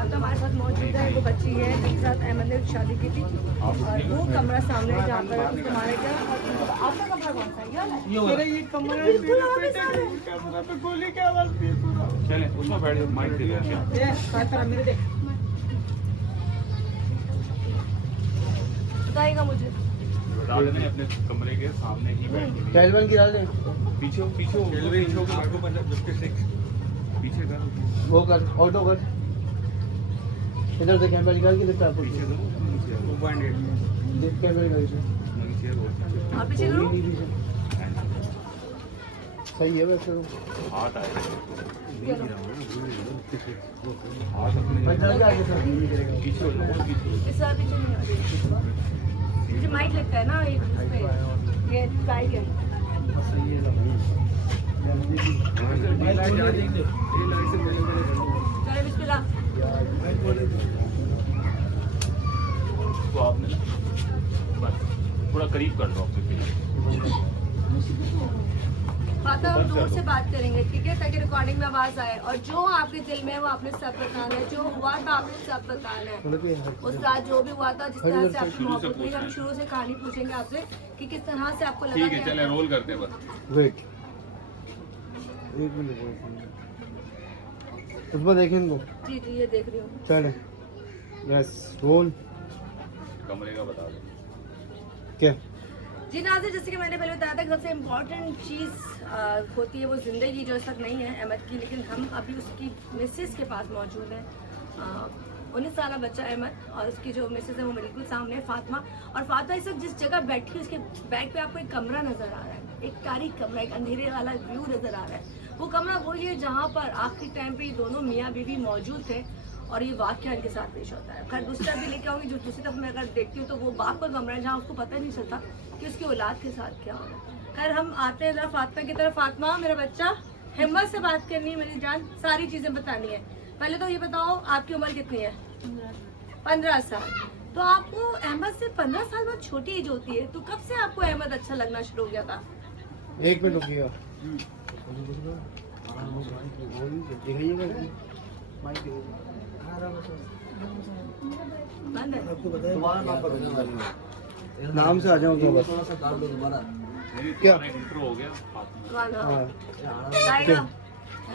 फातिमा हमारे साथ मौजूद है, वो बच्ची है जिसके साथ अहमद ने शादी की थी, और वो कमरा सामने है जहाँ पर तुम्हारे क्या आपका कमरा कौन सा है? मेरा ये कमरा पे गोली की आवाज थी। चले उसमें बैठ जाओ, माइक दे दो। मेरे देख बताइएगा मुझे। बता देने अपने कमरे के सामने ही बैठी हुई। कैलवन गिरा दे पीछे पीछे पीछे कर वो कर ऑटो कर इधर से कैमरा निकाल के देखता आपको पीछे करो नीचे आओ। देख कैमरा निकाल के नीचे आओ। आप पीछे करो। सही है वैसे तो हाथ आए हाथ अपने पंजाब के आगे से पीछे हो जाओ, पीछे हो इस बार पीछे नहीं आ रही। मुझे माइक लगता है ना ये ये साइड है। सही है ना चलो बिस्मिल्लाह। तो आपने बस थोड़ा करीब कर लो अपने पीछे। फातिमा हम दूर से बात करेंगे, ठीक है, ताकि रिकॉर्डिंग में आवाज आए, और जो आपके दिल में है वो आपने सब बताना है, जो हुआ था आपने सब बताना है। उस रात जो भी हुआ था, जिस तरह से आपकी मोहब्बत हुई, हम शुरू से कहानी पूछेंगे आपसे कि किस तरह से आपको लगा। ठीक है चले रोल करते हैं बस। वेट एक मिनट उसमें देखें इनको जी जी ये देख रही हूँ। चले बस रोल कमरे का बता दो क्या जी नाज़िर, जैसे कि मैंने पहले बताया था कि सबसे इम्पोर्टेंट चीज़ होती है वो ज़िंदगी, जो इस वक्त नहीं है अहमद की, लेकिन हम अभी उसकी मिसेस के पास मौजूद हैं। 19 साल बच्चा अहमद, और उसकी जो मिसेस है वो बिल्कुल सामने है फातिमा। और फातिमा इस वक्त जिस जगह बैठी है उसके बैक पे आपको एक कमरा नज़र आ रहा है, एक तारीख कमरा, एक अंधेरे वाला व्यू नज़र आ रहा है। वो कमरा वही है जहाँ पर आखिरी टाइम पे ये दोनों मियाँ बीवी मौजूद थे और ये वाक़या इनके साथ पेश होता है। खैर दूसरा भी लेके आऊँगी, जो दूसरी तरफ मैं अगर देखती हूँ तो वो बाप का कमरा है जहाँ उसको पता नहीं चलता कि उसकी औलाद के साथ क्या हो रहा है। खैर हम आते हैं ज़रा फातिमा की तरफ। फातिमा मेरा बच्चा, हिम्मत से बात करनी है मेरी जान, सारी चीज़ें बतानी है। पहले तो ये बताओ आपकी उम्र कितनी है? 15 साल। तो आपको अहमद से 15 साल बाद छोटी एज होती है, तो कब से आपको अहमद अच्छा लगना शुरू हो गया था? एक मिनट रुकिएगा बंद है? नाम से आ जाऊँ बस क्या? इंट्रो हो गया फातिमा। हाँ आएगा।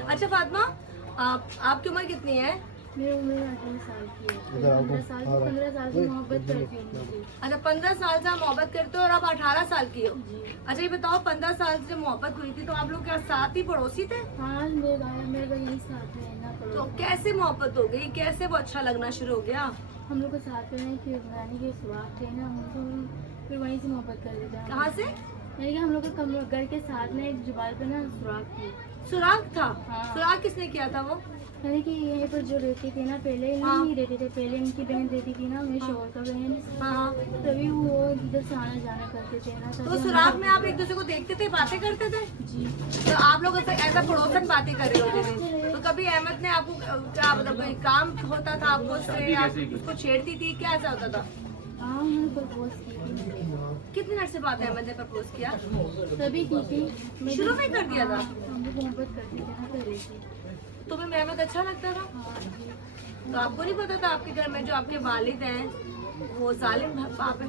अच्छा फातिमा, आपकी उम्र कितनी है? मेरी उम्र 18 साल की है। इधर आओ। 15 साल से मोहब्बत करती हूँ उनसे। अच्छा 15 साल से आप मोहब्बत करते हो और आप 18 साल की हो। जी। अच्छा ये बताओ 15 साल से मोहब्बत हुई थी तो आप लोग क्या साथ ही पड़ोसी थे? हाँ मेरे भाई मेरे का यही साथ में है ना तो पड़ोस। कैसे मोहब्बत हो गई, कैसे वो अच्छा लगना शुरू हो गया? हम लोग को साथ में कि रानी के सुराग थे ना, हमको फिर वहीं से मोहब्बत कर देते हैं। कहाँ से? यानी कि हम लोग के कमरे घर के साथ में एक जुबाल पे ना सुराग थी। सुराग था? हाँ। सुराग किसने किया था वो? यानी कि यहीं पर जो रहती थी ना, पहले हाँ। नहीं रहते थे, पहले इनकी बहन रहती थी ना, मेरे शोहर का बहन, हाँ। तभी वो इधर से आना जाना करते थे ना। तो तभी सुराग हम- में आप एक दूसरे को देखते थे, बातें करते थे? जी। तो आप लोग ऐसा पड़ोसन बातें कर रहे होते थे, तो कभी अहमद ने आपको क्या मतलब कोई काम होता था आपको उससे, आप उसको छेड़ती थी, क्या ऐसा होता था? हाँ उन्होंने प्रपोज की थी, कितने मिनट से बाद अहमद ने प्रपोज किया? तभी की थी। शुरू में कर दिया था? हम लोग मोहब्बत करते थे ना पहले से। तुम्हें अहमद अच्छा लगता था? हाँ जी। तो आपको नहीं पता था आपके घर में जो आपके वालिद हैं वो जालिम बाप है?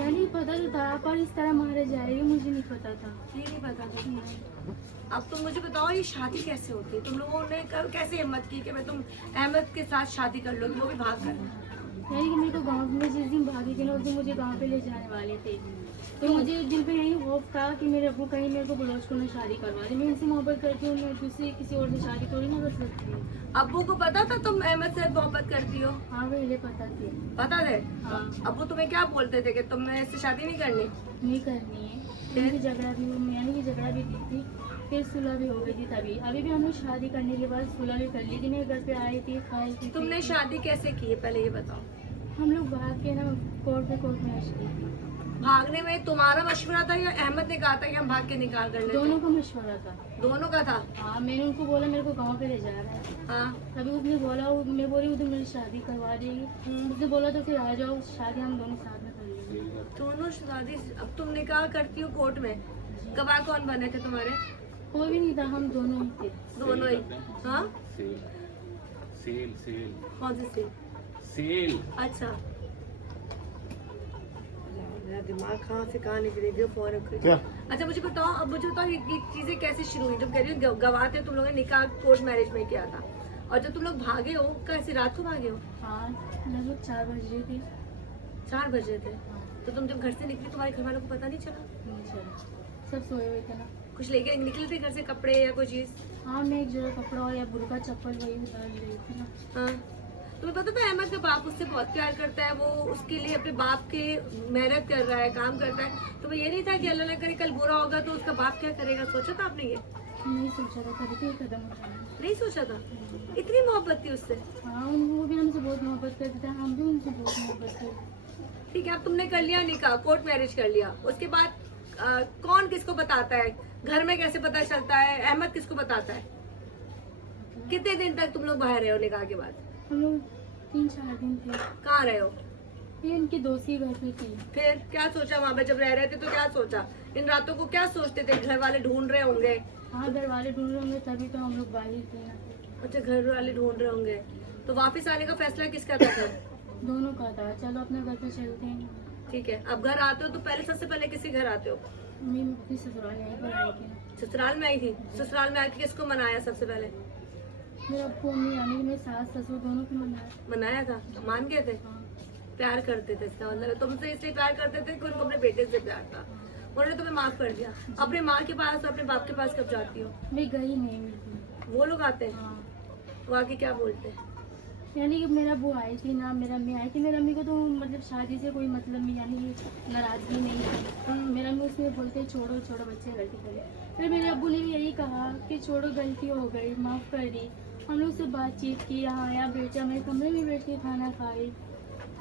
यानी पता तो था पर इस तरह मारे जाएगी मुझे नहीं पता था। ये नहीं पता था। अब तुम मुझे बताओ ये शादी कैसे होती है? तुम लोगों ने कैसे हिम्मत की कि मैं तुम अहमद के साथ शादी कर लोगी, वो भी भाग कर? यानी कि मेरे को गाँव में जिस दिन भागी थी ना उस दिन मुझे गाँव पे ले जाने वाले थे, तो मुझे दिल पे यही खौफ था कि मेरे अब्बू कहीं मेरे को बलोच को ना शादी करवा दे। मैं इनसे मोहब्बत करती हूँ, मैं दूसरी किसी और से शादी थोड़ी ना कर सकती हूँ। अब्बू को पता था तुम अहमद से मोहब्बत करती हो? हाँ पहले पता थी। पता थे? हाँ अब्बू तुम्हें क्या बोलते थे कि तुम्हें इससे शादी नहीं करनी? नहीं करनी है। इनकी झगड़ा भी यानी कि झगड़ा भी थी, फिर सुलह भी हो गई थी। तभी अभी भी हमने शादी करने के बाद सुलह भी कर ली थी। मेरे घर पे आई थी, खाई थी। तुमने शादी कैसे की है पहले ये बताओ? हम लोग भाग के ना कोर्ट मैच की थी। भागने में तुम्हारा मशवरा था या अहमद ने कहा था कि हम भाग के निकाह कर लेते? दोनों का मशवरा था। दोनों का था? हाँ मैंने उनको बोला मेरे को गाँव पे ले जा रहा है। हाँ। तभी उसने बोला, मैं बोली उधर मेरी शादी करवा देगी। उसने बोला तो फिर आ जाओ, शादी हम दोनों साथ में कर लेंगे। दोनों शादी? अब तुम निकाह करती हो कोर्ट में, गवाह कौन बने थे तुम्हारे? कोई भी नहीं था, हम दोनों ही थे। दोनों ही? हाँ। सेल सेल कौन सी सेल? सेल। अच्छा, मेरा दिमाग कहाँ निकली गया फोन रख क्या? अच्छा मुझे बताओ, अब मुझे बताओ ये चीजें कैसे शुरू हुई? जब कह रही हो गवाते तुम लोगों ने निकाह कोर्ट मैरिज में किया था, और जब तुम लोग भागे हो कैसे, रात को भागे हो? हाँ लगभग 4 बज रहे थे। 4 बजे थे। तो तुम जब घर से निकली तुम्हारे घर वालों को पता नहीं चला? नहीं चला, सब सोए हुए थे ना। कुछ लेके निकले थे घर से, कपड़े या कोई चीज? हाँ मैं एक जोड़ा कपड़ा और या बुर्का चप्पल वही उतार रही थी ना। हाँ, तुम्हें पता था अहमद का बाप उससे बहुत प्यार करता है, वो उसके लिए अपने बाप के मेहनत कर रहा है, काम करता है। तुम्हें ये नहीं था कि अल्लाह ना करे कल बुरा होगा तो उसका बाप क्या करेगा? सोचा था आपने ये? नहीं सोचा था, कभी तो ये कदम उठाना। नहीं सोचा था? इतनी मोहब्बत थी उससे? हाँ वो भी हमसे बहुत मोहब्बत करते थे, हम भी उनसे बहुत मोहब्बत करते। ठीक है, अब तुमने कर लिया निकाह, कोर्ट मैरिज कर लिया, उसके बाद कौन किसको बताता है? घर में कैसे पता चलता है? अहमद किसको बताता है? कितने दिन तक तुम लोग बाहर रहे हो निकाह के बाद? हम लोग 3-4 दिन थे। कहाँ रहे हो? ये उनकी दोस्त ही घर पे थी। फिर क्या सोचा वहाँ पे जब रह रहे थे? तो क्या सोचा? इन रातों को क्या सोचते थे? घर वाले ढूंढ रहे होंगे? हाँ घर वाले ढूंढ रहे होंगे तभी तो हम लोग बाहर थे ना। अच्छा, घर वाले ढूंढ रहे होंगे। तो वापस आने का फैसला किसका था फिर? दोनों का था, चलो अपने घर पे चलते हैं। ठीक है, अब घर आते हो तो पहले सबसे पहले किसी घर आते हो? मैं अपनी ससुराल यहीं पर आई थी ना। ससुराल में आई थी। ससुराल में आके किसको मनाया सबसे पहले? मेरे अब्बू अम्मी यानी कि मेरे सास ससुर दोनों को मनाया। मनाया था? मान गए थे? हाँ प्यार करते थे, इसका मतलब तुमसे इसलिए प्यार करते थे कि उनको अपने बेटे से प्यार था। उन्होंने तुम्हें माफ कर दिया। अपने माँ के पास अपने बाप के पास कब जाती हो? मैं गई नहीं मिलती। वो लोग आते हैं, हाँ वो आके क्या बोलते हैं? यानी कि मेरा अब्बू आई थी ना, मेरा अम्मी आई थी। मेरा अम्मी को तो मतलब शादी से कोई मतलब नहीं, यानी कि नाराजगी नहीं थी। मेरा अम्मी उसमें बोलते छोड़ो छोड़ो बच्चे गलती करे। फिर मेरे अब्बू ने भी यही कहा कि छोड़ो गलती हो गई, माफ़ कर दी। हम लोग से बातचीत की, यहाँ आया बेटा, मेरे कमरे में बैठ के खाना खाई।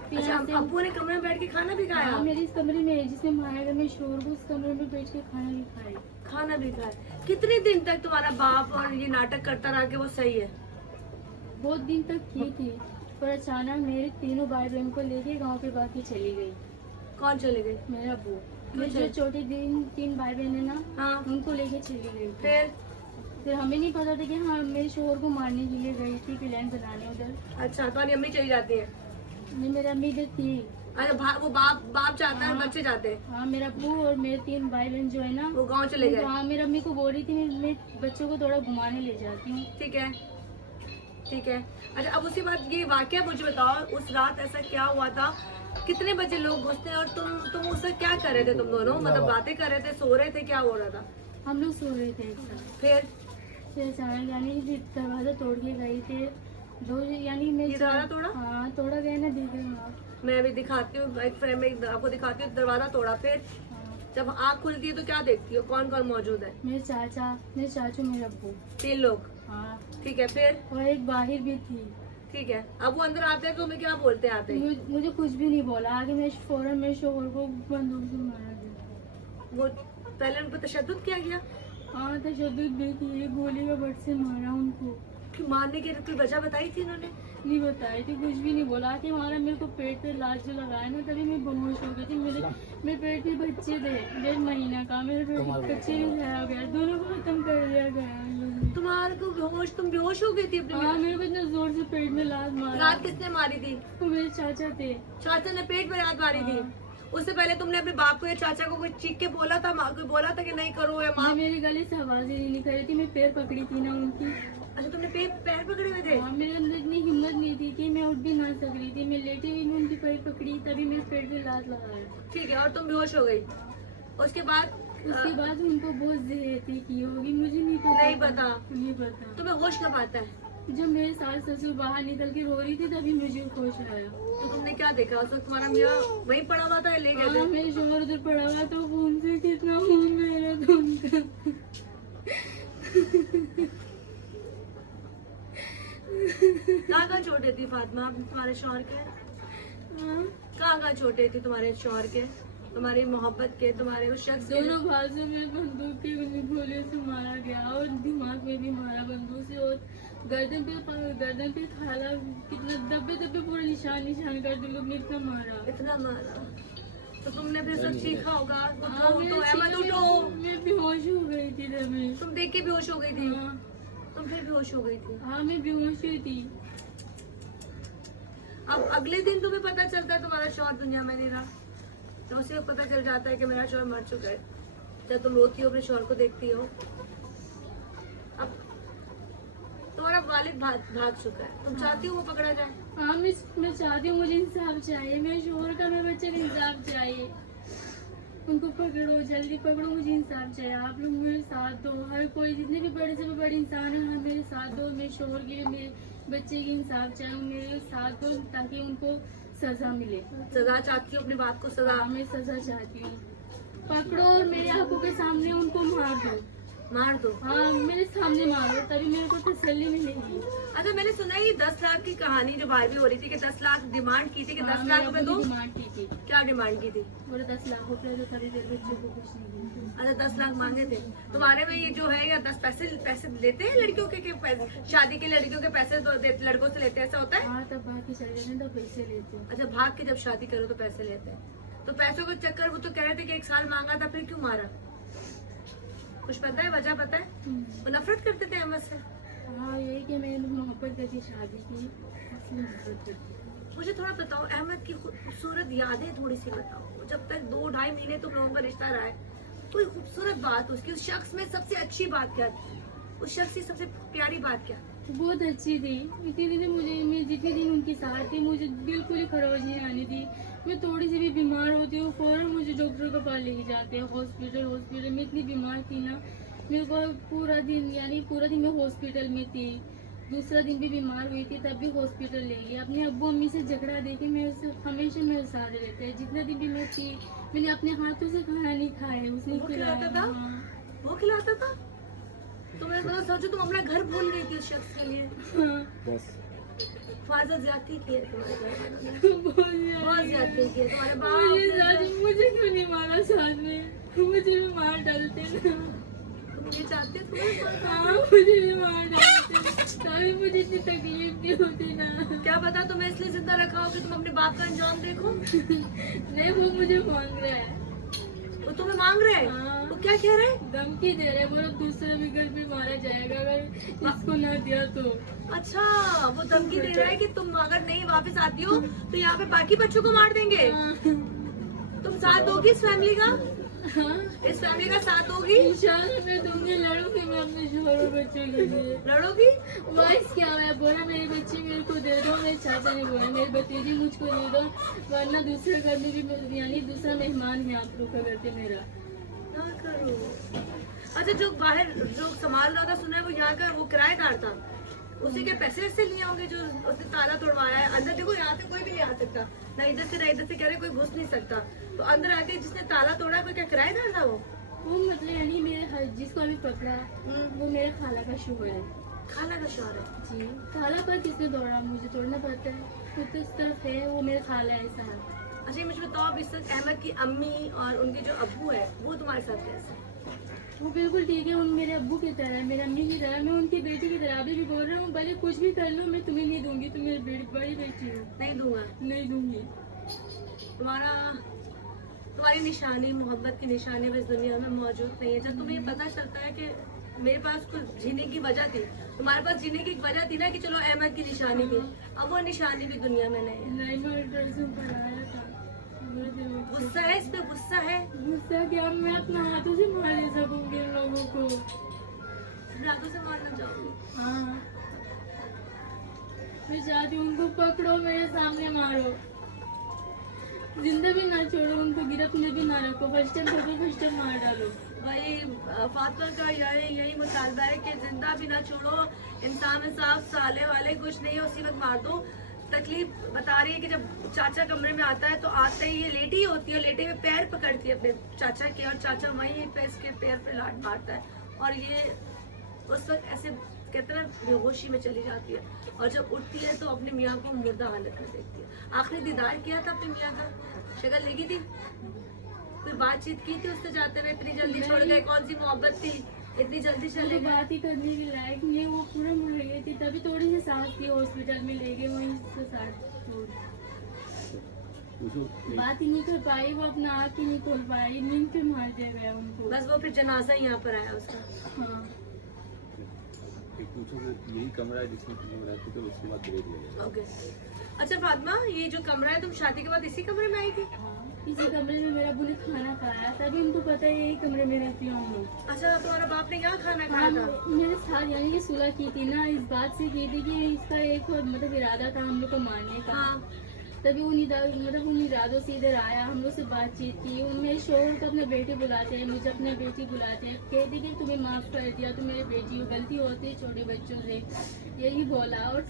फिर अच्छा, यहाँ से अब्बू ने कमरे में बैठ के खाना भी खाया? हाँ, मेरे इस कमरे में जिसमें माया घर में शोर को, उस कमरे में बैठ के खाना भी खाई। खाना भी खाया? कितने दिन तक तुम्हारा बाप और ये नाटक करता रहा कि वो सही है? बहुत दिन तक की थी, पर अचानक मेरे तीनों भाई बहन को लेके गांव के बाकी चली गई। कौन चले गई? मेरा अब्बू, क्यों मेरे जो चली? छोटे 3 भाई बहन है ना, हाँ, उनको लेके चली गई। फिर? हमें नहीं पता था कि हाँ मेरे शोहर को मारने के लिए गई थी, प्लान बनाने उधर। अच्छा, तुम्हारी अम्मी चली जाती है? नहीं मेरा अम्मी इधर थी। अच्छा, वो बाप जाता है और हाँ। बच्चे जाते हैं? हाँ मेरा अब्बू और मेरे 3 भाई बहन जो है ना, वो गांव चले गए? हाँ मेरा अम्मी को बोल रही थी मैं बच्चों को थोड़ा घुमाने ले जाती हूँ। ठीक है, ठीक है। अच्छा, अब उसके बाद ये वाकया मुझे बताओ, उस रात ऐसा क्या हुआ था? कितने बजे लोग घुसते हैं और तुम उससे क्या कर रहे थे? तुम दोनों मतलब बातें कर रहे थे, सो रहे थे, क्या हो रहा था? हम लोग सो रहे थे एक साथ। फिर अचानक यानी कि दरवाजा तोड़ के गई थे दो, यानी मैं ये दरवाजा तोड़ा? हाँ तोड़ा गया ना, देख रहे हो आप। मैं अभी दिखाती हूँ, एक फ्रेम में आपको दिखाती हूँ। दरवाजा तोड़ा, फिर हाँ, जब आँख खुलती है तो क्या देखती हो? कौन कौन मौजूद है? मेरे चाचा, मेरे चाचू, मेरे अब्बू। 3 लोग? हाँ ठीक है, फिर? और एक बाहिर भी थी। ठीक है, अब वो अंदर आते हैं तो तुम्हें क्या बोलते हैं आते ही? मुझे कुछ भी नहीं बोला, आगे मैं फौरन मेरे शोहर को बंदूक से मारा गया। वो पहले उन पर तशद्दुद किया गया? हाँ तशद्दुद भी की, गोली का बट से मारा उनको। कि मारने की कोई वजह बताई थी इन्होंने? नहीं बताई थी, कुछ भी नहीं बोला। कि हमारा मेरे को पेट पे लाश जो लगाया ना, तभी मैं बेहोश हो गई थी। मेरे पेट में बच्चे थे 1.5 महीना का, मेरे पेट में बच्चे भी खाया गया, दोनों को खत्म कर दिया गया। तुम्हारे को तुम बेहोश हो गई थी अपने हाँ मेरे को इतना जोर से पेट में लात मारा। रात किसने मारी थी? वो मेरे चाचा थे। चाचा ने पेट में रात मारी थी? उससे पहले तुमने अपने बाप को या चाचा को कोई चीख के बोला था? माँ को बोला था कि नहीं करो या माँ? मेरे गले से आवाज ही नहीं निकल रही थी, मैं पैर पकड़ी थी ना उनकी। अच्छा, तुमने पैर पकड़े हुए थे? हाँ मेरे अंदर इतनी हिम्मत नहीं थी कि मैं उठ भी ना सक रही थी। मैं लेटी हुई मैं उनकी पैर पकड़ी, तभी मेरे पेट में लात लगाया। ठीक है, और तुम बेहोश हो गई? उसके बाद उनको बहुत ज़हर की होगी, मुझे नहीं पता। नहीं पता? नहीं पता। तुम्हें होश कब आता है? जब मेरे सास ससुर बाहर निकल के रो रही थी तभी मुझे होश आया। तो तुमने क्या देखा उस वक्त? तुम्हारा मियाँ वहीं पड़ा हुआ था, ले गए हाँ, थे? मेरे शोहर उधर पड़ा हुआ तो खून से कितना खून बह रहा था उनका। कहाँ चोटें थी फातिमा तुम्हारे शौहर के? हाँ, कहाँ चोटें थी तुम्हारे शौहर के, तुम्हारी मोहब्बत के, तुम्हारे उस शख्स के? दोनों भाषा में बंदूक के गोले से मारा गया, और दिमाग में भी मारा बंदूक से, और गर्दन पे खाला कितना दबे पूरा निशान कर दो लोग ने इतना मारा। इतना मारा? तो तुमने फिर सब चीखा होगा? हाँ, उठो, अहमद उठो। मैं बेहोश हो गई थी तभी। तुम देख के बेहोश हो गई थी? हाँ, तुम फिर बेहोश हो गई थी? हाँ मैं बेहोश हुई थी। अब अगले दिन तुम्हें पता चलता है तुम्हारा शौहर दुनिया में नहीं रहा, तो उसे पता चल जाता है कि मेरा शौहर मर चुका है। जब तुम रोती हो अपने शौहर को देखती हो, अब तुम्हारा वालिद भाग चुका है, तुम चाहती हो वो पकड़ा जाए? हाँ मैं चाहती हूँ, मुझे इंसाफ चाहिए, मेरे शोहर का, मेरे बच्चे का इंसाफ चाहिए। उनको पकड़ो, जल्दी पकड़ो, मुझे इंसाफ चाहिए। आप लोग मेरे साथ दो, हर कोई जितने भी बड़े से भी बड़े इंसान हैं, हाँ मेरे साथ दो। मेरे शोहर की, मेरे बच्चे की इंसाफ चाहिए, मेरे साथ दो ताकि उनको सजा मिले। सजा चाहती हो अपनी बात को? सजा? हाँ मैं सजा चाहती हूँ। पकड़ो और मेरे आंखों के सामने उनको मार दो। मार दो? हाँ मेरे सामने मारो, तभी मेरे को तसल्ली मिलेगी। अच्छा, मैंने सुना ये 10 लाख की कहानी जो वायरल हो रही थी कि 10 लाख डिमांड की थी कि 10 लाख रुपए दो। डिमांड की थी। क्या डिमांड की थी? बोले 10 लाख रुपए तो कभी मेरे बच्चों को कुछ नहीं दिया। अच्छा, 10 लाख मांगे थे तुम्हारे में। ये जो है या 10 पैसे लेते हैं लड़कियों के शादी के लड़कियों के पैसे तो लड़कों से लेते हैं, ऐसा होता है? हाँ तब बाकी चले जाते तो पैसे लेते हैं। अच्छा, भाग के जब शादी करो तो पैसे लेते हैं। तो पैसों का चक्कर, वो तो कह रहे थे कि 1 साल मांगा था, फिर क्यों मारा? कुछ पता है, वजह पता है? वो नफरत करते थे अहमद से? हाँ यही कि मैंने मोहब्बत करके शादी की, इसलिए मोहब्बत करती। मुझे थोड़ा बताओ, अहमद की खूबसूरत यादें थोड़ी सी बताओ। जब तक 2-2.5 महीने तुम लोगों का रिश्ता रहा है, कोई खूबसूरत बात उसकी, उस शख्स में सबसे अच्छी बात क्या थी? उस शख्स की सबसे प्यारी बात क्या? बहुत अच्छी थी। इतनी दिन मैं जितने दिन उनके साथ थी, मुझे बिल्कुल ही खरोज नहीं आनी थी। मैं थोड़ी सी भी बीमार होती हूँ, फौरन मुझे डॉक्टर के पास लेके जाते हैं। हॉस्पिटल में इतनी बीमार थी ना, मेरे को पूरा दिन मैं हॉस्पिटल में थी। दूसरा दिन भी बीमार हुई थी, तब भी हॉस्पिटल ले गई। अपने अब्बू अम्मी से झगड़ा देके हमेशा मेरे साथ रहते हैं। जितने दिन भी मैं थी, मैंने अपने हाथों से खाना नहीं खाया, उसने वो खिलाया। खिलाता था? हाँ। वो खिलाता था? तो मैं तो सोचो तुम अपना घर भूल गई थी उस शख्स के लिए। हाँ। फाजल ज्यादती की है तुम्हारे घर में। बहुत बहुत ज्यादती की है तुम्हारे मुझे क्यों नहीं मारा साथ में? मुझे भी मार डालते ना। तुम ये चाहते हो तुम्हें? हाँ मुझे भी मार डालते, तभी मुझे इतनी तकलीफ नहीं होती ना। क्या पता तुम्हें इसलिए जिंदा रखा हो कि तुम अपने बाप का अंजाम देखो। नहीं वो मुझे मांग रहा है। वो तुम्हें मांग रहे हैं? हाँ। वो क्या कह रहे हैं? धमकी दे रहे हैं, बोलो दूसरा भी घर पे मारा जाएगा अगर इसको ना दिया तो। अच्छा, वो धमकी दे रहा है कि तुम अगर नहीं वापस आती हो तो यहाँ पे बाकी बच्चों को मार देंगे। हाँ। तुम साथ दोगी इस फैमिली का? हाँ। इस फैमिली का साथ होगी? इंशाल्लाह मैं तुमसे लड़ूंगी, मैं अपने शोहर और बच्चों के लिए। लड़ोगी? वाइस क्या हुआ, बोला मेरे बच्चे मेरे को दे दो। मेरे चाचा ने बोला मेरी भतीजी मुझको दे दो, वरना दूसरे घर में भी, यानी दूसरा मेहमान है आप लोग का घर पे मेरा। क्या करो? अच्छा, जो बाहर जो संभाल रहा था, सुना है वो यहाँ का वो किराएदार था, उसी के पैसे से लिए होंगे जो उसने ताला तोड़वाया है। अंदर देखो, यहाँ से कोई भी नहीं आ सकता, ना इधर से ना इधर से, कह रहे कोई घुस नहीं सकता। तो अंदर आके जिसने ताला तोड़ा, कोई क्या किराएदार था वो मतलब यानी मेरे जिसको अभी पकड़ा वो मेरे खाला का शोहर है। खाला का शौहर है? जी। खाला पर किसने तोड़ा? मुझे तोड़ना पड़ता है, खुद तो इस तरफ है, वो मेरा खाला है साहब। अच्छा, ये मुझे बताओ, अब इस वक्त अहमद की अम्मी और उनके जो अब्बू है वो तुम्हारे साथ कैसे हैं? वो बिल्कुल ठीक है, उन मेरे अब्बू की तरह है, मेरे अम्मी की तरह, मैं उनकी बेटी की तरह। अभी भी बोल रहा हूँ, भले कुछ भी कर लो मैं तुम्हें नहीं दूंगी, तुम मेरी बड़ी बेटी हो। नहीं दूंगा? नहीं दूंगी। तुम्हारी निशानी, मोहब्बत की निशानी भी इस दुनिया में मौजूद नहीं है। जब तुम्हें पता चलता है कि मेरे पास कुछ जीने की वजह थी, तुम्हारे पास जीने की एक वजह थी ना कि चलो अहमद की निशानी थी, अब वो निशानी भी दुनिया में नहीं है। नहीं मैं अल्ट्रासाउंड कराया था। गुस्सा है इस पे? गुस्सा है? गुस्सा क्या, मैं अपने हाथों से मार नहीं सकूंगी इन लोगों को। रातों से मारना चाहूंगी? हाँ मैं चाहती हूँ उनको पकड़ो, मेरे सामने मारो, जिंदा भी ना छोड़ो, उनको गिरफ्त में भी ना रखो, फर्स्ट टाइम पकड़ो, फर्स्ट टाइम मार डालो। भाई फातिमा का यही मुतालबा है कि जिंदा भी ना छोड़ो, इंसान में साफ साले वाले कुछ नहीं है, उसी वक्त मार दो। तकलीफ बता रही है कि जब चाचा कमरे में आता है तो आते ही ये लेटी होती है, लेटे में पैर पकड़ती है अपने चाचा के, और चाचा वहीं पे इसके पैर पे लात मारता है, और ये उस वक्त ऐसे कहते हैं ना बेहोशी में चली जाती है, और जब उठती है तो अपने मियाँ को मुर्दा हालत में देखती है। आखिरी दीदार किया था अपने मियाँ का? शक्ल लेगी थी? कोई बातचीत की थी उससे जाते हुए? इतनी जल्दी छोड़ गए? कौन सी मोहब्बत थी इतनी जल्दी चले मुझे गए? बात ही करने की लायक नहीं है, वो पूरा मुड़ गई थी, तभी थोड़ी सी सांस थी, हॉस्पिटल में ले गए, वहीं से सांस छोड़। बात ही नहीं कर पाई, वो अपना आँख ही नहीं खोल पाई, नींद पे मार दिया गया उनको। बस वो फिर जनाजा यहाँ पर आया उसका। हाँ पूछो कि यही कमरा है जिसमें तुम रहती तो उसके बाद ब्रेक लगेगा। ओके। अच्छा फातिमा, ये जो कमरा है, तुम शादी के बाद इसी कमरे में आई थी? इसी कमरे में मेरा अबू ने खाना खाया, तभी उनको पता है यही कमरे में रहती हूँ हम लोग। अच्छा, तुम्हारा बाप ने यहाँ खाना खाया हम था? मेरे साथ यानी कि सुलह की थी ना, इस बात से की थी कि इसका एक और मतलब इरादा था हम लोग को मारने का। हाँ। तभी उन इरादों से इधर आया, हम लोग से बातचीत की। मेरे शोहर को अपने बेटी बुलाते हैं, मुझे अपने बेटी बुलाते हैं, कहती कि तुम्हें माफ़ कर दिया, तुम मेरी बेटी हो, गलती होती है छोटे बच्चों से, यही बोला। और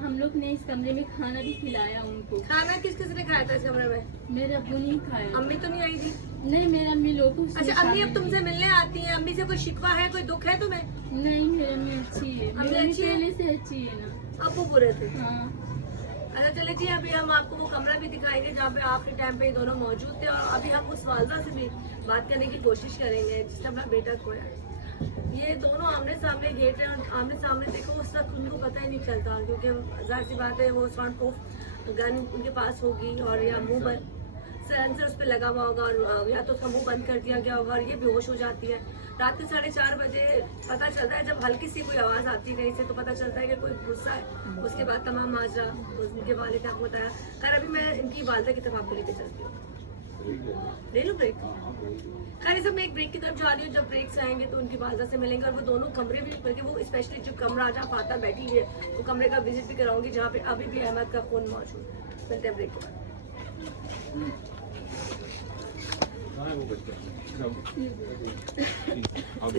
हम लोग ने इस कमरे में खाना भी खिलाया उनको। खाना किस किस ने खाया था इस कमरे में? मेरे अब्बू नहीं खाया। अम्मी तो नहीं आई थी? नहीं, मेरे अम्मी लोग अच्छा, अम्मी अब तुमसे मिलने आती हैं? अम्मी से कोई शिकवा है, कोई दुख है तुम्हें? नहीं, मेरी अम्मी अच्छी है, अम्मी मेरी अम्मी अच्छी है? पहले से अच्छी है ना। अब वो बुरे थे? हाँ। अच्छा चले जी, अभी हम आपको वो कमरा भी दिखाएंगे जहाँ पे आखिरी टाइम पे ये दोनों मौजूद थे, और अभी हम उस वालदा से भी बात करने की कोशिश करेंगे जिसने अपना बेटा खोया। ये दोनों आमने सामने गेट है, और आमने सामने देखो उस वक्त उनको पता ही नहीं चलता, क्योंकि जाहिर सी बात है वो साउंड प्रूफ गन उनके पास होगी, और या मुंह बंद सेंसर उस पर लगा हुआ होगा, और या तो उसका मुंह बंद कर दिया गया होगा, और ये बेहोश हो जाती है। रात के 4:30 बजे पता चलता है, जब हल्की सी कोई आवाज़ आती है कहीं से, तो पता चलता है कि कोई गुस्सा है। उसके बाद तमाम माजरा उनके वालिद ने आपको बताया। खैर अभी मैं इनकी वालदा की तरफ आपको लेके चलती हूँ। ले लो ब्रेक? खैर इस मैं एक ब्रेक की तरफ जा रही हूँ। जब ब्रेक से आएंगे तो उनकी वालदा से मिलेंगे, और वो दोनों कमरे भी, बल्कि वो स्पेशली जो कमरा जहाँ फाता बैठी है वो कमरे का विजिट भी कराऊंगी, जहाँ पे अभी भी अहमद का फ़ोन मौजूद है। मिलते हैं ब्रेक के बाद। हाँ वो बच्चा अब